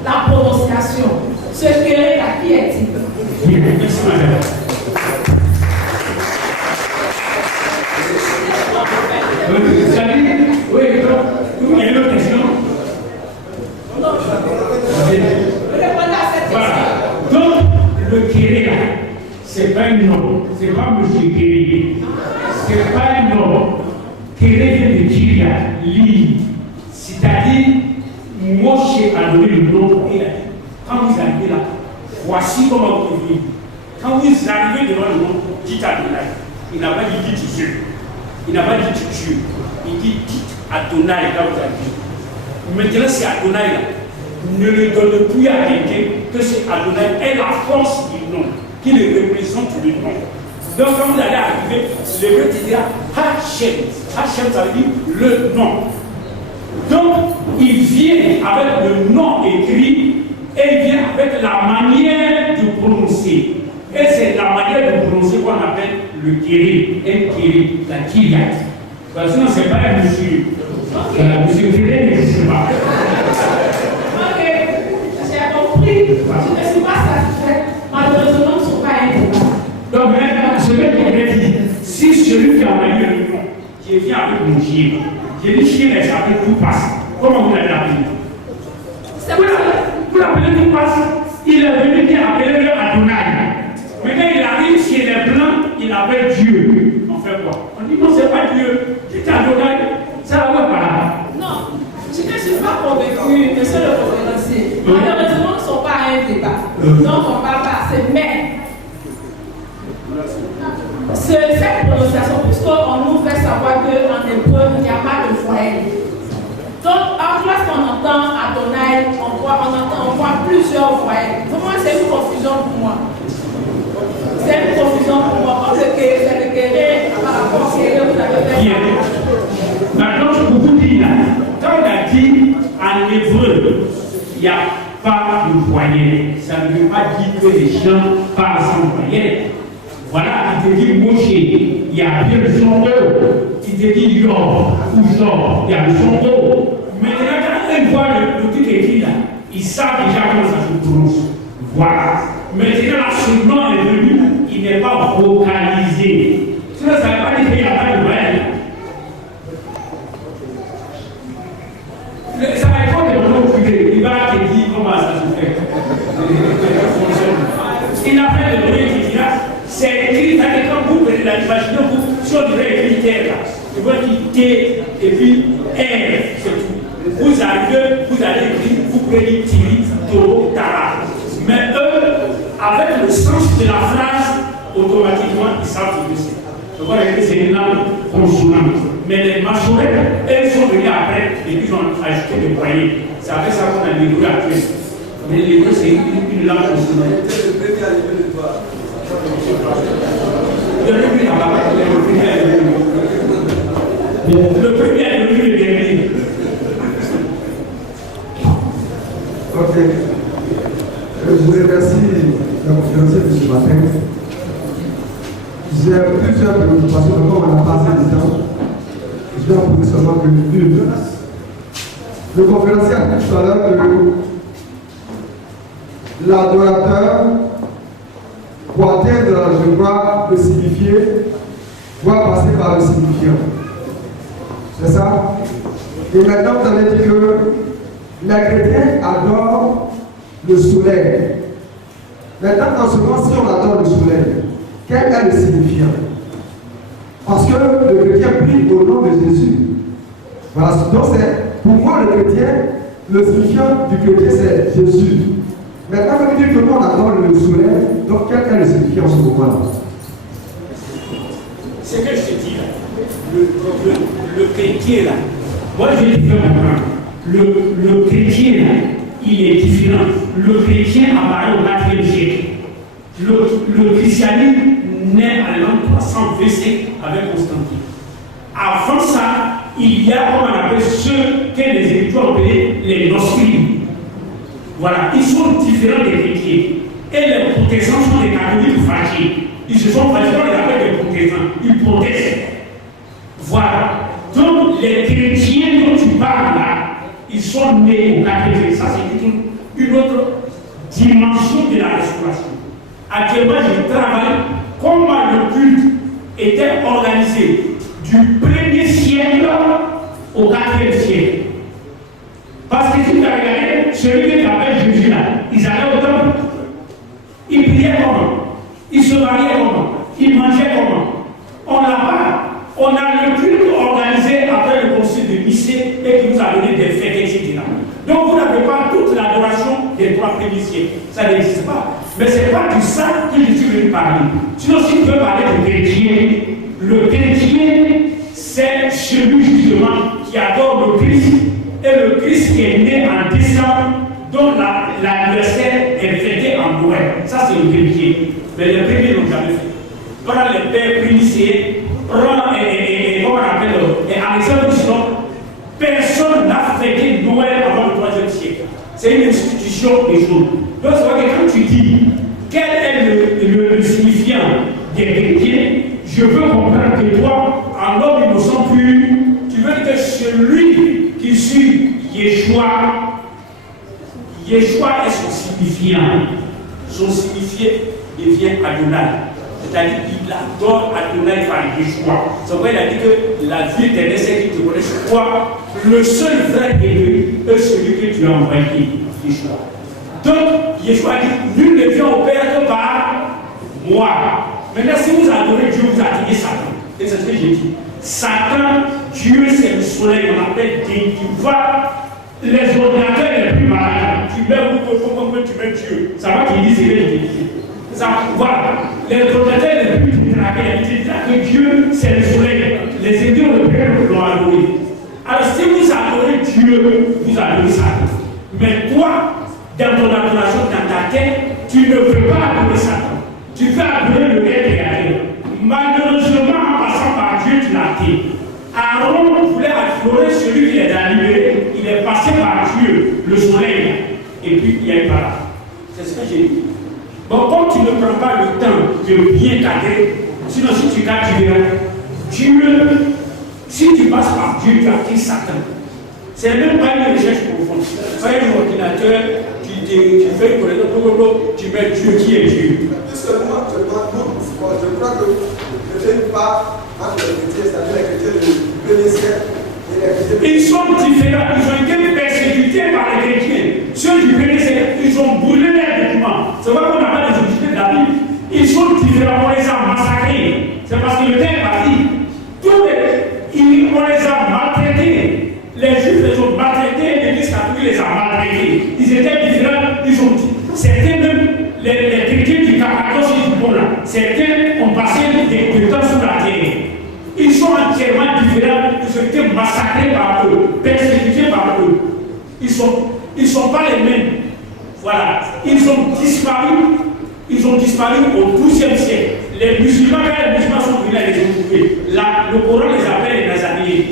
la prononciation. Ce Kéré, à qui est-il? Merci, madame. Oui, il y a une autre question. Voilà. Donc, le Kéré, c'est pas un nom, c'est pas monsieur Kéré. C'est pas un nom. Kéré vient de Kyria, Li. C'est-à-dire, Moshe a donné le nom et il a dit, quand vous arrivez là, voici comment vous devez. Quand vous arrivez devant le nom, dites Adonai. Il n'a pas dit dites Dieu. Il n'a pas dit Dieu. Il dit dites Adonai quand vous arrivez. Maintenant, c'est Adonai là. Ne le donne plus à quelqu'un que c'est Adonai est la force du nom, qui le représente le nom. Donc, quand vous allez arriver, le Dieu te dira Hachem. Hachem, ça veut dire le nom. Donc, il vient avec le nom écrit et il vient avec la manière de prononcer. Et c'est la manière de prononcer qu'on appelle le Kéré, un Kéré, la Kyriat. Sinon, ce n'est pas un monsieur. Monsieur Kéré n'existe pas. Ok, j'ai compris. Je ne suis pas satisfait. Malheureusement, ce ne sont pas un débat. Donc, maintenant, je vais te dire, si celui qui a envoyé le nom, qui vient avec mon chien, j'ai dit chien, elle s'appelle tout passe. Comment vous l'avez appelé? Vous l'appelez tout passe. Il est venu qui a appelé le Adonai. Maintenant, il arrive chez les blancs, il appelle Dieu. On fait quoi? On dit non, c'est pas Dieu. C'est Adonai. Ça va pas. Non, je ne suis pas convaincu, monsieur le conférencier. Malheureusement, ils ne sont pas à un débat. Donc, on ne parle pas assez. Mais, cette prononciation, puisqu'on nous fait savoir qu'en hébreu, il n'y a pas de foyer. Donc, lorsqu'on entend Adonai, on voit plusieurs foyers. Pour moi, c'est une confusion pour moi. C'est une confusion pour moi. Comme c'est le Kéré, par rapport au Kéré, vous avez fait. Maintenant, je peux vous dire, quand on a dit en hébreu, il n'y a pas de foyer, ça ne veut pas dire que les gens parlent sans foyer. Voilà, il te dit Moshe, il y a bien le son haut. Il te dit Yor ou Zor, il y a le son haut. Maintenant, quand ils voient le truc écrit là, ils savent déjà comment ça se prononce. Voilà. Maintenant, là, ce nom est venu, il n'est pas vocalisé. Ça ne veut pas dire qu'il n'y a pas de voyage. Ça va être comme le nom privé. Il va te dire comment ça se fait. Il n'a pas de nom qui dira. C'est écrit, quand vous prenez l'imagination, si on devrait écrire terre là, il va dire T et puis R, c'est tout. Vous arrivez, vous allez écrire, vous prenez Tiri, Toro, Tara. Mais eux, avec le sens de la phrase, automatiquement, ils savent ce que c'est. Donc, c'est une langue consonante. Mais les majorettes, elles sont venues après et puis ils ont ajouté des voyelles. C'est avec ça qu'on a déroulé après. Mais l'hébreu, c'est une langue consonante. Le premier est devenu le dernier. Ok. Je vous remercie la conférence de ce matin. J'ai plusieurs préoccupations, mais comme on a passé du temps, je vais en poser seulement que une. Le conférencier a dit tout à l'heure que l'adorateur, pour atteindre, je crois, le signifié, doit passer par le signifiant. C'est ça? Et maintenant, vous avez dit que les chrétiens adorent le soleil. Maintenant, dans ce moment, si on adore le soleil, quel est le signifiant? Parce que le chrétien prie au nom de Jésus. Voilà, donc c'est, pour moi, le chrétien le signifiant du chrétien c'est Jésus. Maintenant, quand tu dis que tout le monde adore le soleil, donc quel est le signifiant en ce moment-là? C'est que je te dis là, le chrétien là, moi je vais te faire comprendre, le chrétien là, il est différent. Le chrétien apparaît au 4e siècle. Le christianisme naît à l'an 325 avec Constantine. Avant ça, il y a, comme on appelle ceux que les écrivains appellent les Gnostiques. Voilà, ils sont différents des chrétiens. Et les protestants sont des catholiques fâchés. Ils se sont fâchés, on les appelle des protestants. Ils protestent. Voilà. Donc, les chrétiens dont tu parles là, ils sont nés au 4e siècle. Ça, c'est une autre dimension de la restauration. Actuellement, je travaille comment le culte était organisé du 1er siècle au 4e siècle. Parce que si tu as regardé, celui qui appelle Jésus là, ils allaient au temple, ils priaient comment? Ils se mariaient comment? Ils mangeaient comment? On n'a pas. On a le culte organisé après le concile de Nicée et qui nous a donné des fêtes, etc. Donc vous n'avez pas toute l'adoration des 3 premiers siècles. Ça n'existe pas. Mais ce n'est pas de ça que je suis venu parler. Sinon, si tu veux parler de chrétien, le chrétien, c'est celui justement qui adore le Christ. Et le Christ qui est né en décembre, dont l'anniversaire est fêté en Noël. Ça, c'est le chrétien. Mais les premiers n'ont jamais fait. Voilà les pères primicés. Comment on appelle Alexandre Duson, personne n'a fêté Noël avant le 3e siècle. C'est une institution des jours. Donc, c'est vrai que quand tu dis quel est le signifiant des chrétiens, je veux comprendre que toi, en homme innocent pur, tu veux dire que celui qui suit Yeshua est son signifiant. Son signifié devient Adonai. C'est-à-dire qu'il adore Adonai par Yeshua. C'est pourquoi il a dit que la vie éternelle, c'est qu'il te connaisse quoi? Le seul vrai élu est celui que tu as envoyé, Yeshua. Donc, Yeshua dit, nul ne vient au Père que par moi. Maintenant, si vous adorez Dieu, vous adorez Satan. Et c'est ce que j'ai dit. Satan, Dieu, c'est le soleil, on appelle Dieu. Tu vois, les ordinateurs les plus malades, tu mets où tu mets Dieu. Ça va qu'ils disent, c'est Dieu. Ça, voilà. Les ordinateurs les plus traqués, ils disent que Dieu, c'est le soleil. Les Indiens l'ont adoré. Alors, si vous adorez Dieu, vous adorez Satan. Mais toi, dans ton adoration, dans ta tête, tu ne veux pas adorer Satan. Tu veux adorer le vrai créateur. Malheureusement, en passant par Dieu, tu l'as été. Aaron voulait adorer celui qui les a libérés. Il est passé par Dieu, le soleil. Et puis, il y a une parole. C'est ce que j'ai dit. Bon, comme tu ne prends pas le temps de bien cadrer, sinon si tu cadres, tu verras. Dieu, si tu passes par Dieu, tu as pris Satan. C'est même pas une recherche profonde. Fais un ordinateur, tu fais une correction, tu mets Dieu qui est Dieu. Seulement, je crois que je ne pas entre les chrétiens, c'est-à-dire les chrétiens du 1er siècle et les chrétiens. Ils sont différents, ils ont été persécutés par les chrétiens. Ceux du 1er siècle, ils ont brûlé les documents. C'est vrai qu'on n'a pas les origines de la Bible. Ils sont différents, on les a massacrés. C'est parce que le temps est parti. On les a maltraités. Les Juifs les ont maltraités, l'Église catholique les a maltraités. Ils étaient différents, ils ont dit. Certains même, les chrétiens du Cappadoce et du Pôle, certains ont passé des temps sous la terre. Ils sont entièrement différents, ils ont été massacrés par eux, persécutés par eux. Ils sont pas les mêmes. Voilà. Ils ont disparu au XIIe siècle. Les musulmans, quand les musulmans sont venus à les retrouver, le Coran les appelle les Nazaréens.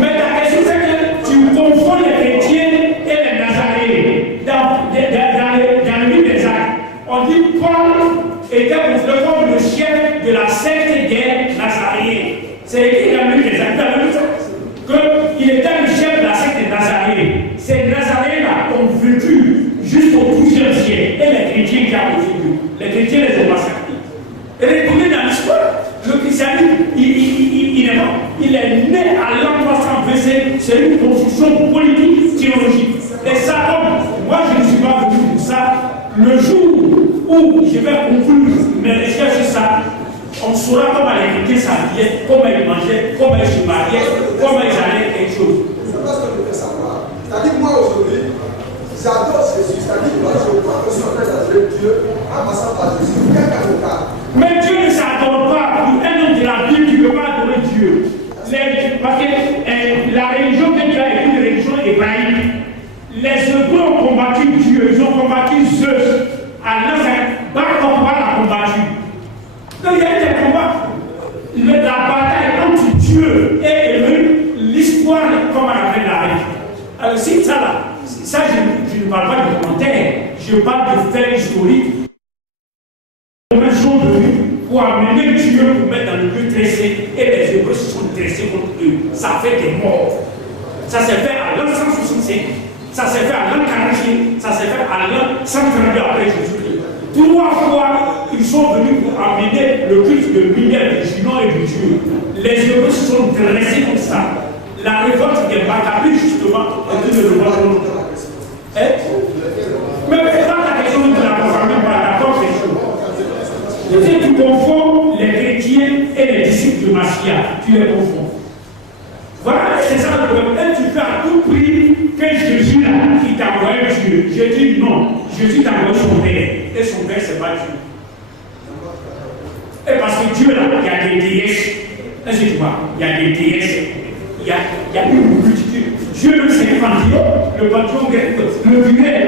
Mais ta question c'est que tu confonds les chrétiens et les Nazaréens. Dans le livre des Actes, on dit Paul était considéré comme le chef de la secte des Nazaréens. C'est écrit dans le livre des Actes. Qu'il était le chef de la secte des Nazaréens. Ces Nazaréens-là ont vécu jusqu'au XIIe siècle. Et les chrétiens qui ont vécu, les chrétiens les ont massacrés. Et retournez dans l'histoire, le christianisme, il est né à l'an 325, c'est une construction politique, théologique. Et ça, moi je ne suis pas venu pour ça. Le jour où je vais conclure mes recherches sur ça, on saura comment les chrétiens s'habillaient, comment ils mangeaient, comment ils se mariaient, comment ils allaient quelque chose. C'est parce que je veux savoir. C'est-à-dire moi aujourd'hui, j'adore Jésus, c'est-à-dire que je crois que je suis en train d'adorer Dieu en passant par Jésus. Quel avocat? Mais Dieu ne s'adore pas. Pour un homme de la Bible, tu ne peux pas adorer Dieu. Parce que la religion que Dieu a est une religion hébraïque. Les Hébreux ont combattu Dieu, ils ont combattu Zeus. Alors, Bar Kokhba l'a combattu. Donc il y a eu des combats. La bataille entre Dieu et Elohim, l'histoire, comme on appelle la règle. Alors, si ça là, ça je ne parle pas de commentaires, je parle de faits historiques. Combien de gens venus pour amener Dieu pour mettre dans le lieu dressé et les Hébreux se sont dressés contre eux. Ça fait des morts. Ça s'est fait à l'an 165, ça s'est fait à l'an 40, ça s'est fait à l'an 132 après Jésus-Christ. 3 fois, ils sont venus pour amener le culte de lumière, du Junon et du Dieu. Les Hébreux se sont dressés comme ça. La révolte des Maccabées, justement, est une révolte. Mais quand la question de la confirmée par l'accord, c'est chaud. Tu confonds les chrétiens et les disciples de Massia. Tu les confonds. Voilà, c'est ça le problème. Et tu fais à tout prix que Jésus là, qui t'a envoyé Dieu. Je dis non. Jésus t'a envoyé son père. Et son père, c'est pas Dieu. Et parce que Dieu là, il y a des déesses. Est-ce que tu vois? Il y a des déesses. Il y a une multitude. Dieu, c'est un panthéon. Le panthéon grec, le grec.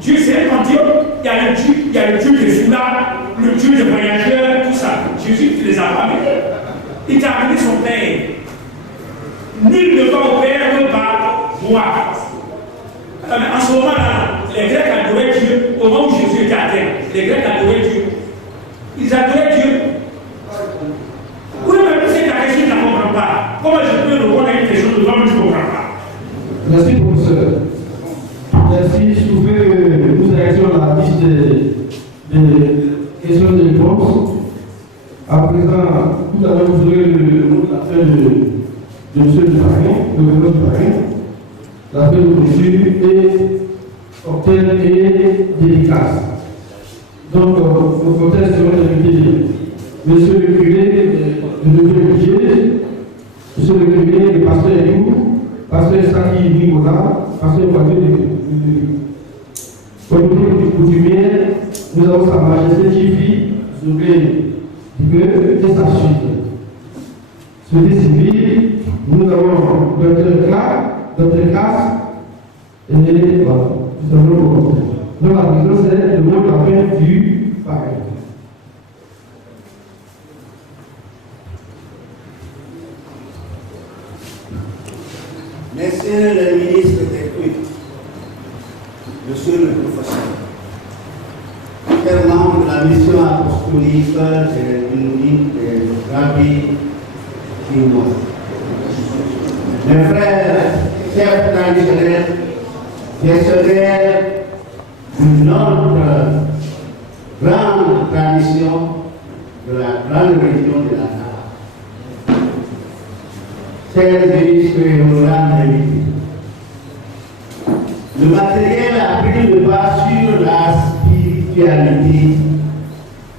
Dieu, c'est un panthéon. Il y a le Dieu des foulards, le Dieu des voyageurs, tout ça. Jésus, tu les as pas mis. Il t'a amené son père. Nul ne va au Père que par moi. En ce moment-là, les Grecs adoraient Dieu au moment où Jésus était à terre. Les Grecs adoraient Dieu. Ils adoraient Dieu. Oui, mais c'est ta question, tu ne comprends pas. Comment je peux répondre à une question de toi, mais tu ne comprends pas? Merci, professeur. Merci. Je trouvais que nous avions la liste des questions et des réponses. À présent, tout à l'heure, vous aurez le mot de la fin de M. Duparin, le gouverneur Duparin, la fin de brochure et cocktail et dédicace. Donc, nos cocktails seront invités Monsieur le curé, le neveu Monsieur le curé, le pasteur Edou, pasteur Saki Nicolas, pasteur Voiture de comité coutumier, nous avons Sa Majesté Jivi, Zoubé Dibeu et sa suite. Société civile, nous avons Dr. Clark, Dr. Cass, et voilà, nous avons le compte. Donc la question c'est le mot de la fin du pareil. Monsieur le ministre des Cultes, Monsieur le professeur, chers membres de la mission apostolique de l'Union des rabbis chinois, mes frères, chefs traditionnels, gestionnaires d'une autre grande tradition de la grande région de la Nara. Chers ministres et honorables invités, le matériel a pris le pas sur la spiritualité,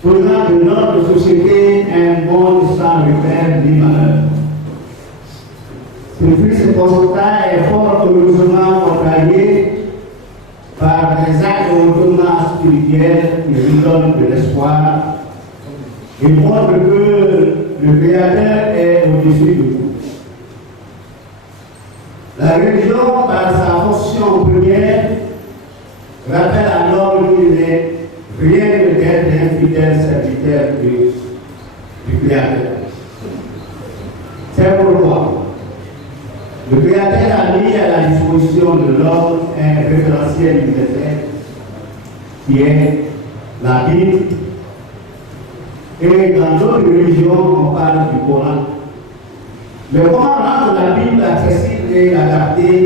faisant de notre société un monde sans repère ni malheur. Ce constat est fort heureusement contrarié par des actes hautement spirituels qui redonnent de l'espoir et montrent que le Créateur est au-dessus de tout. La religion, par sa fonction première, rappelle à l'homme qu'il n'est rien que d'être un fidèle serviteur du Créateur. C'est pourquoi le Créateur a mis à la disposition de l'homme un référentiel universel qui est la Bible. Et dans d'autres religions, on parle du Coran. Mais comment rendre la Bible accessible et adaptée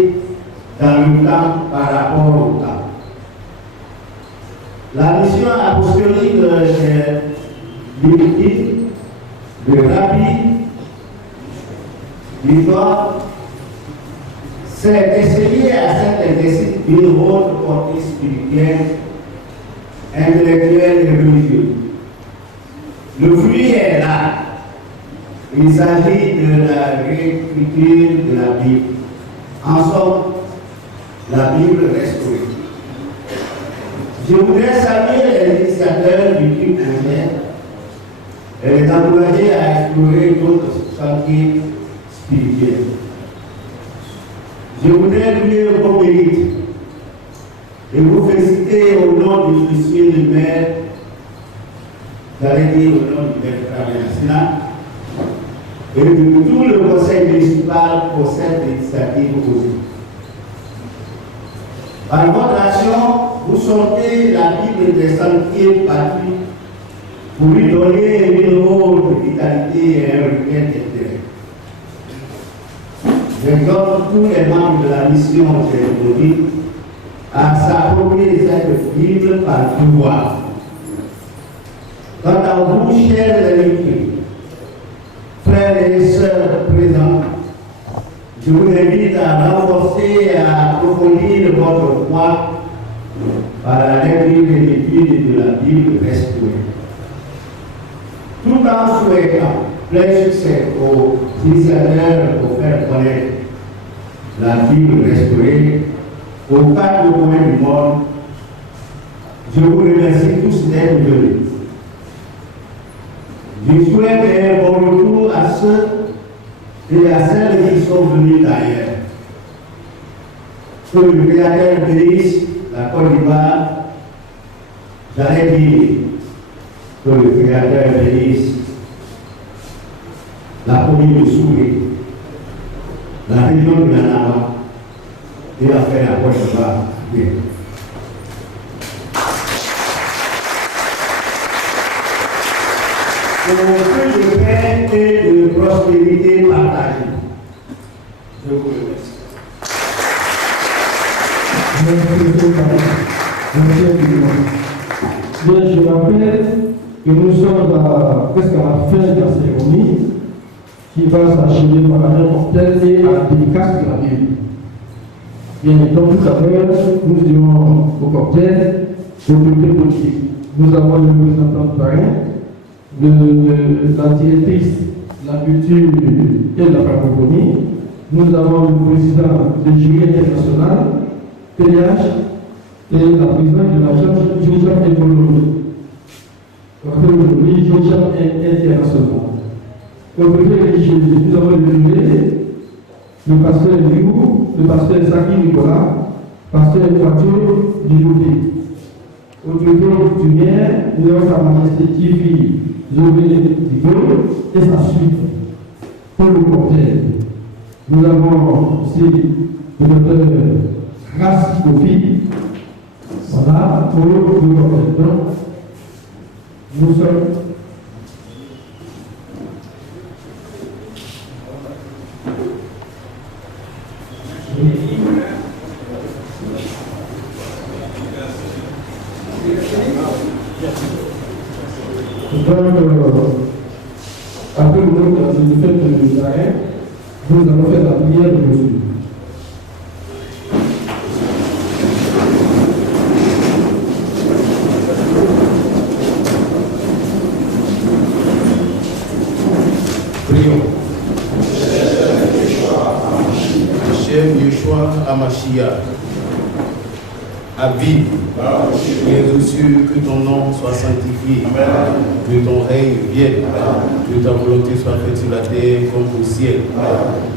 dans le temps par rapport au temps? La mission apostolique de Rabbi Victor, c'est d'essayer à cet exercice d'une haute portée spirituelle, intellectuelle et religieuse. Le fruit est là. Il s'agit de la réécriture de la Bible. En somme, la Bible restaurée. Je voudrais saluer les initiateurs du culte mondial et les encourager à explorer d'autres chantiers spirituels. Je voudrais louer vos mérites et vous féliciter au nom du monsieur le maire, j'allais dire au nom du maire Traversina, et de tout le conseil municipal pour cette initiative aussi. Par votre action, vous sortez la Bible des sentiers battus pour lui donner une autre vitalité et un regain d'intérêt. J'exhorte tous les membres de la mission géographique à s'approprier cette Bible par pouvoir. Quant à vous, chers amis, frères et sœurs présents, je vous invite à renforcer et à approfondir votre foi par la lecture et l'étude de la Bible restaurée. Tout en souhaitant plein succès aux initiateurs pour faire connaître la Bible restaurée aux quatre coins du monde, je vous remercie tous d'être venus. Je souhaite un bon retour à ceux et à celles qui sont venus d'ailleurs. Que le Créateur bénisse la Côte d'Ivoire, j'allais dire que le Créateur bénisse la commune de Souré, la région de Nanawa et enfin la Côte d'Ivoire. Pour peu de paix et de prospérité partagée. Je vous remercie. Bien, je rappelle que nous sommes presque à la fin de la cérémonie qui va s'achever par un cocktail et à la dédicace de la Bible. Bien, donc tout à l'heure, nous irons au cocktail au public politique. Nous avons le représentant de Paris, la directrice de la culture et de la francophonie. Nous avons le président du jury international, PDH, et la présidente de la Géorgia économique. Géorgia international. Au côté religieux, nous avons le pasteur Liu, le pasteur Saki Nicolas, pasteur Quadio du Louis. Au côté coutumière, nous avons sa majesté Tifi Zobé Digo et sa suite pour le cocktail. Nous avons aussi le docteur Grace Kofi. Voilà, pour le cocktail. Nous sommes. Après le fait de l'arrêt, nous allons faire la prière de Jésus. Prions. Cher Yeshua Hamashiach, à vie, et reçu que ton nom soit sanctifié, que ton règne vienne, que ta volonté soit faite sur la terre comme au ciel.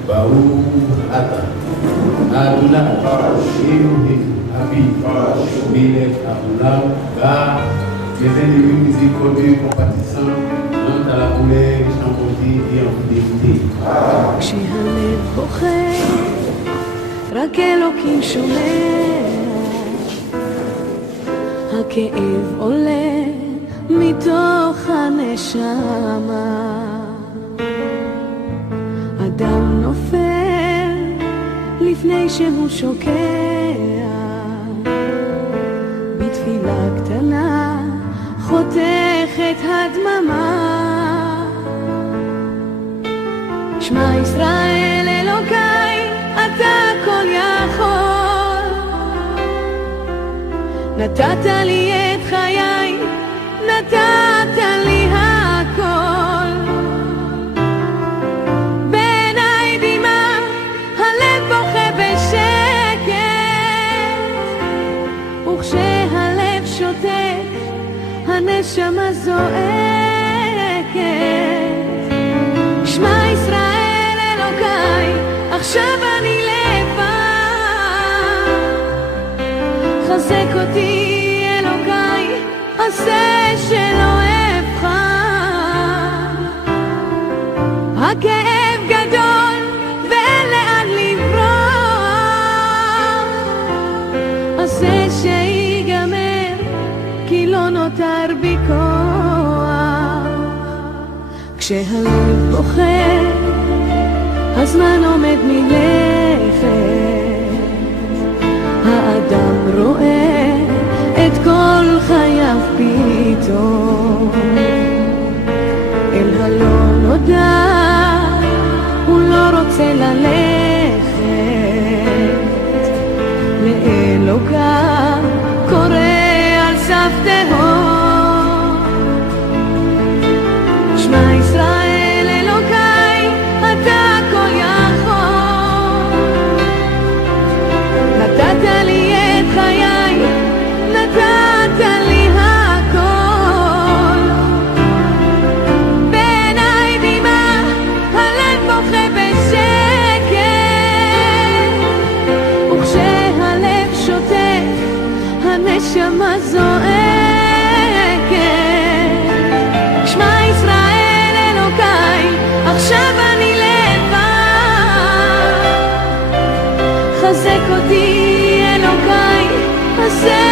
Baou Ata, Adonai, Elohim, Abi, Melech, Adonai, Ga, les ennemis miséricordieux, compatissants, dans à la colère, sans bonté et en fidélité. כשהלב בוכה, רק אלוקים שומע, הכאב עולה מתוך הנשמה, אדם נופל לפני שהוא שוקע, בתפילה קטנה חותכת הדממה, שמע ישראל אלוקיי, אתה כל יכול, נתת לי את חיי, נתת לי הכל. הנשמה זועקת. שמע ישראל אלוקיי, עכשיו אני לבד. חזק אותי אלוקיי, עשה שלא אבחר. הכאב גדול ואין לאן לברוח. עשה שיגמר כי לא נותר בי כוח. כשהלב בוכה הזמן עומד מלכת. האדם רואה את כל חייו פתאום. אל הלא נודע הוא לא רוצה ללכת. לאלוקיו קורא על סף תהום. שמע ישראל אלוקיי, אתה כל יכול. נתת לי את חיי, נתת לי הכל. בעיניי דמעה, הלב בוכה בשקט. וכשהלב שותק, הנשמה זועקת. שמע ישראל אלוקיי, עכשיו אני לבד. חזק אותי אלוקיי, עשה